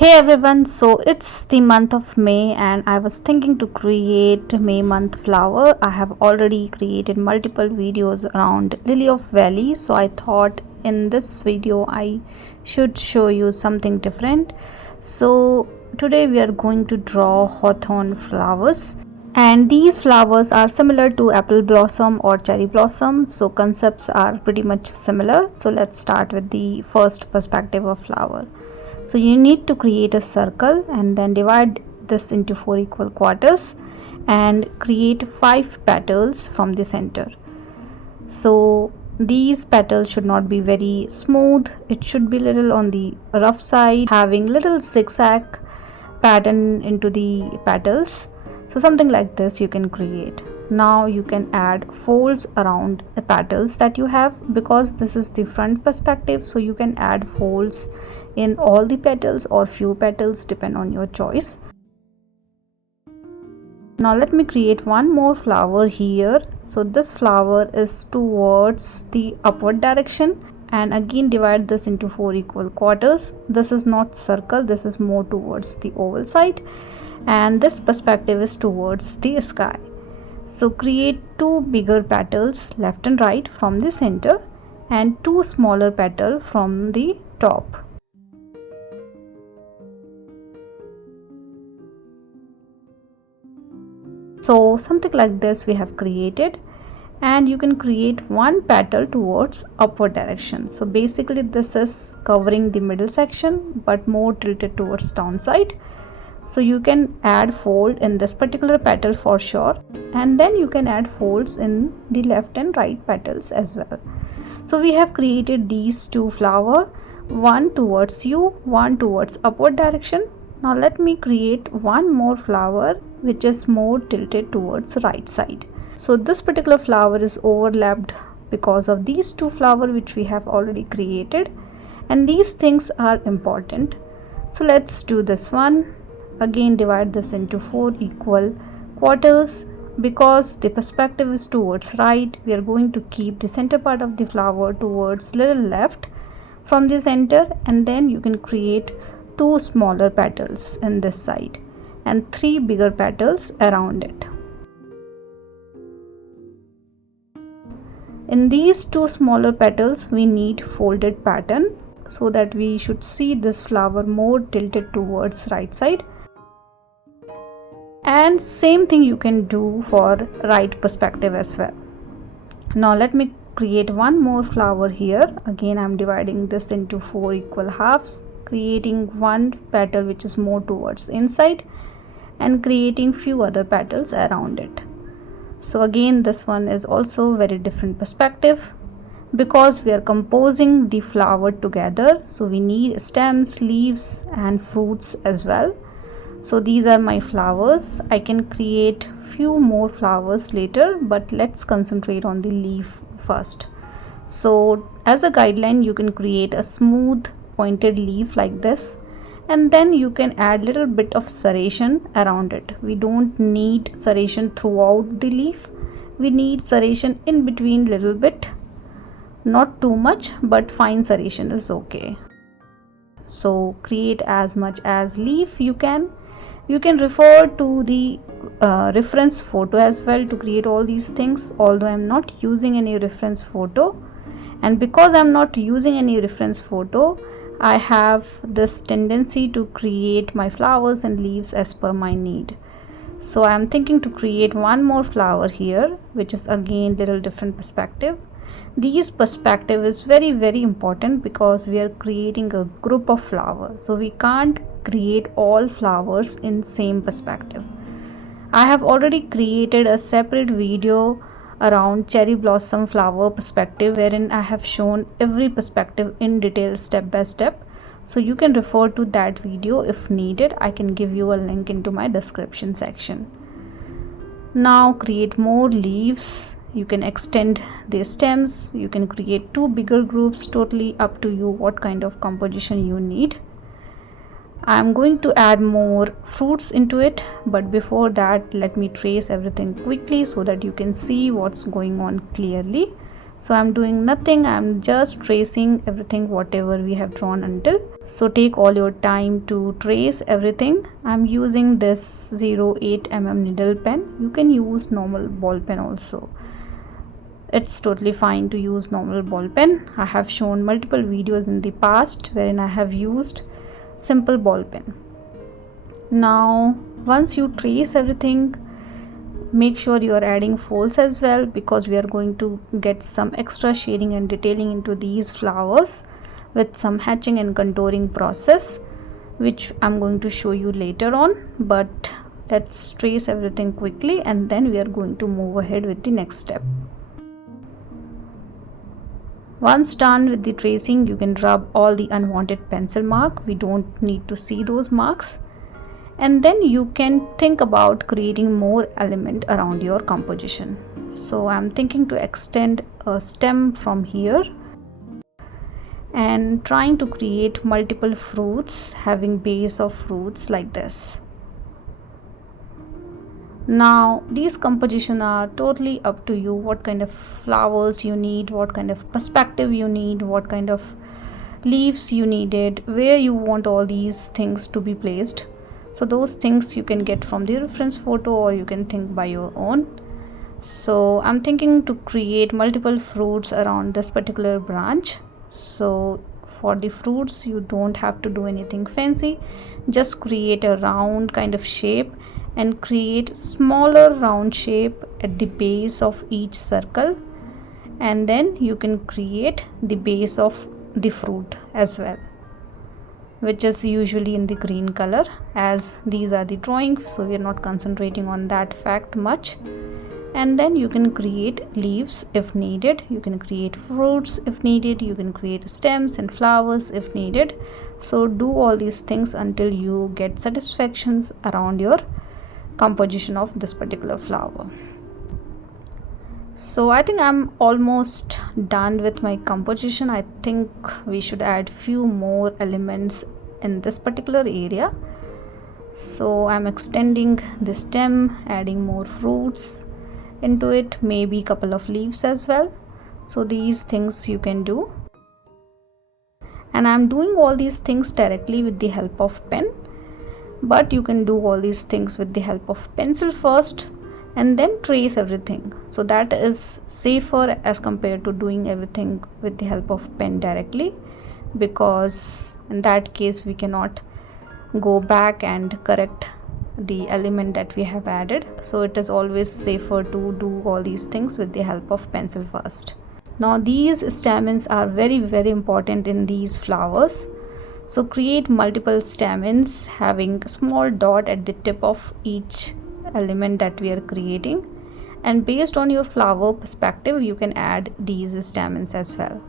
Hey everyone, so it's the month of May and I was thinking to create May month flower. I have already created multiple videos around Lily of Valley, so I thought in this video I should show you something different. So today we are going to draw hawthorn flowers, and these flowers are similar to apple blossom or cherry blossom, so concepts are pretty much similar. So let's start with the first perspective of flower. So you need to create a circle and then divide this into 4 equal quarters and create 5 petals from the center. So these petals should not be very smooth, it should be little on the rough side, having little zigzag pattern into the petals. So something like this you can create. Now you can add folds around the petals that you have, because this is the front perspective, so you can add folds in all the petals or few petals, depend on your choice. Now let me create one more flower here. So this flower is towards the upward direction, and again divide this into 4 equal quarters. This is not circle, this is more towards the oval side, and this perspective is towards the sky. So create 2 bigger petals left and right from the center and 2 smaller petals from the top. So something like this we have created, and you can create one petal towards upward direction. So basically this is covering the middle section but more tilted towards downside. So you can add fold in this particular petal for sure, and then you can add folds in the left and right petals as well. So we have created these 2 flowers, one towards you, one towards upward direction. Now let me create one more flower which is more tilted towards right side. So this particular flower is overlapped because of these 2 flowers which we have already created, and these things are important. So let's do this one. Again divide this into 4 equal quarters. Because the perspective is towards right, we are going to keep the center part of the flower towards little left from the center, and then you can create 2 smaller petals in this side and 3 bigger petals around it. In these 2 smaller petals we need folded pattern, so that we should see this flower more tilted towards right side. And same thing you can do for right perspective as well. Now let me create one more flower here. Again I'm dividing this into 4 equal halves, creating one petal which is more towards inside and creating few other petals around it. So again this one is also very different perspective, because we are composing the flower together, so we need stems, leaves and fruits as well. So these are my flowers. I can create few more flowers later, but let's concentrate on the leaf first. So as a guideline you can create a smooth pointed leaf like this, and then you can add little bit of serration around it. We don't need serration throughout the leaf, we need serration in between little bit, not too much, but fine serration is okay. So create as much as leaf you can. You can refer to the reference photo as well to create all these things, although I'm not using any reference photo. And because I'm not using any reference photo, I have this tendency to create my flowers and leaves as per my need. So I'm thinking to create one more flower here, which is again little different perspective. These perspective is very important because we are creating a group of flowers, so we can't create all flowers in same perspective. I have already created a separate video around cherry blossom flower perspective, wherein I have shown every perspective in detail step by step, so you can refer to that video if needed. I can give you a link into my description section. Now create more leaves. You can extend the stems, you can create 2 bigger groups, totally up to you what kind of composition you need. I am going to add more fruits into it, but before that let me trace everything quickly so that you can see what's going on clearly. So I'm doing nothing, I'm just tracing everything whatever we have drawn until. So take all your time to trace everything. I'm using this 08mm needle pen. You can use normal ball pen also. It's totally fine to use normal ball pen. I have shown multiple videos in the past wherein I have used simple ball pen. Now once you trace everything, make sure you are adding folds as well, because we are going to get some extra shading and detailing into these flowers with some hatching and contouring process, which I'm going to show you later on. But let's trace everything quickly and then we are going to move ahead with the next step. Once done with the tracing, you can rub all the unwanted pencil mark. We don't need to see those marks. And then you can think about creating more element around your composition. So I'm thinking to extend a stem from here and trying to create multiple fruits having base of fruits like this. Now these compositions are totally up to you, what kind of flowers you need, what kind of perspective you need, what kind of leaves you needed, where you want all these things to be placed. So those things you can get from the reference photo or you can think by your own. So I'm thinking to create multiple fruits around this particular branch. So for the fruits you don't have to do anything fancy, just create a round kind of shape and create smaller round shape at the base of each circle, and then you can create the base of the fruit as well, which is usually in the green color, as these are the drawings, so we are not concentrating on that fact much. And then you can create leaves if needed, you can create fruits if needed, you can create stems and flowers if needed. So do all these things until you get satisfactions around your composition of this particular flower. So I think I'm almost done with my composition. I think we should add few more elements in this particular area. So I'm extending the stem, adding more fruits into it, maybe couple of leaves as well. So these things you can do, and I'm doing all these things directly with the help of pen, but you can do all these things with the help of pencil first and then trace everything. So that is safer as compared to doing everything with the help of pen directly, because in that case we cannot go back and correct the element that we have added. So it is always safer to do all these things with the help of pencil first. Now these stamens are very important in these flowers. So create multiple stamens having small dot at the tip of each element that we are creating, and based on your flower perspective you can add these stamens as well.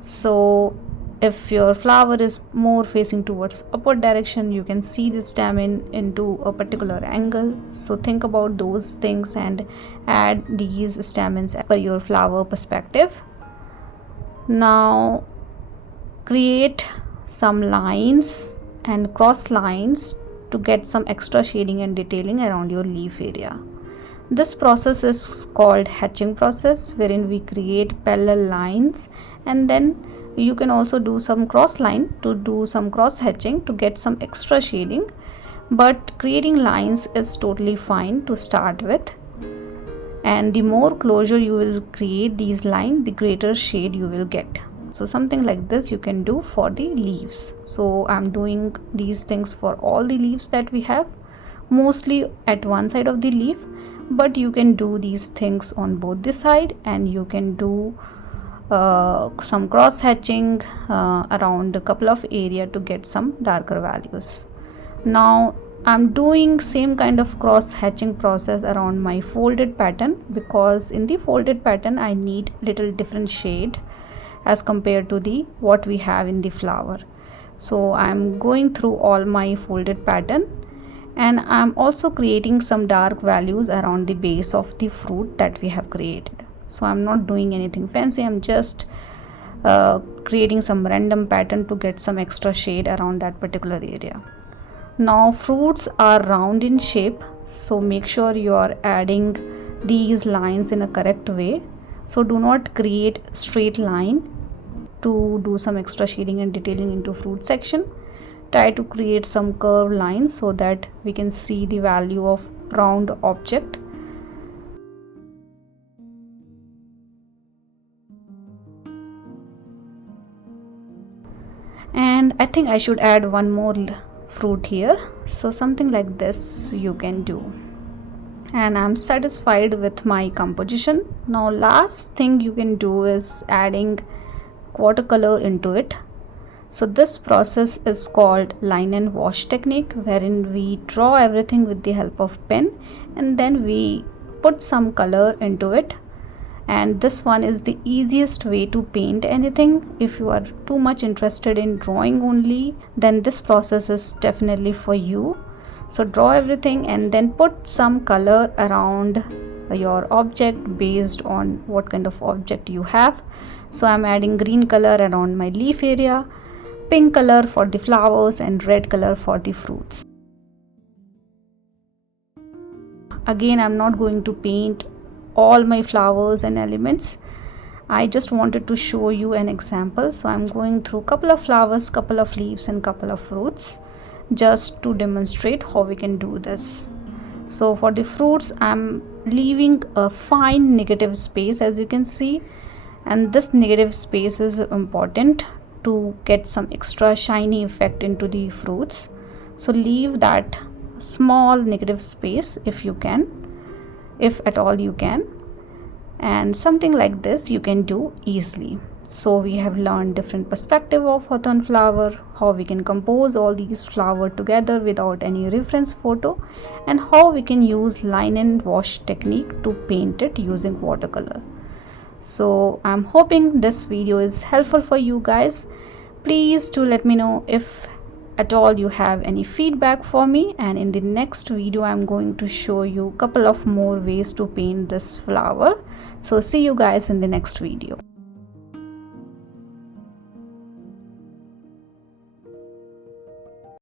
So if your flower is more facing towards upward direction, you can see the stamen into a particular angle. So think about those things and add these stamens as per your flower perspective. Now create some lines and cross lines to get some extra shading and detailing around your leaf area. This process is called hatching process, wherein we create parallel lines, and then you can also do some cross line to do some cross hatching to get some extra shading, but creating lines is totally fine to start with, and the more closure you will create these lines, the greater shade you will get. So something like this you can do for the leaves. So I'm doing these things for all the leaves that we have, mostly at one side of the leaf, but you can do these things on both the side, and you can do some cross hatching around a couple of area to get some darker values. Now I'm doing same kind of cross hatching process around my folded pattern, because in the folded pattern I need little different shade as compared to the what we have in the flower. So I'm going through all my folded pattern, and I'm also creating some dark values around the base of the fruit that we have created. So I'm not doing anything fancy, I'm just creating some random pattern to get some extra shade around that particular area. Now fruits are round in shape, so make sure you are adding these lines in a correct way. So do not create straight line to do some extra shading and detailing into fruit section. Try to create some curved lines so that we can see the value of round object. And I think I should add one more fruit here, so something like this you can do. And I'm satisfied with my composition. Now last thing you can do is adding watercolor into it. So this process is called line and wash technique, wherein we draw everything with the help of pen and then we put some color into it. And this one is the easiest way to paint anything. If you are too much interested in drawing only, then this process is definitely for you. So draw everything and then put some color around your object based on what kind of object you have. So I'm adding green color around my leaf area, pink color for the flowers, and red color for the fruits. Again, I'm not going to paint all my flowers and elements. I just wanted to show you an example. So I'm going through couple of flowers, couple of leaves, and couple of fruits just to demonstrate how we can do this. So for the fruits, I'm leaving a fine negative space, as you can see, and this negative space is important to get some extra shiny effect into the fruits. So leave that small negative space if you can, if at all you can, and something like this you can do easily. So we have learned different perspective of Hawthorn flower, how we can compose all these flowers together without any reference photo, and how we can use line and wash technique to paint it using watercolor. So I'm hoping this video is helpful for you guys. Please do let me know if at all you have any feedback for me, and in the next video I'm going to show you a couple of more ways to paint this flower. So see you guys in the next video.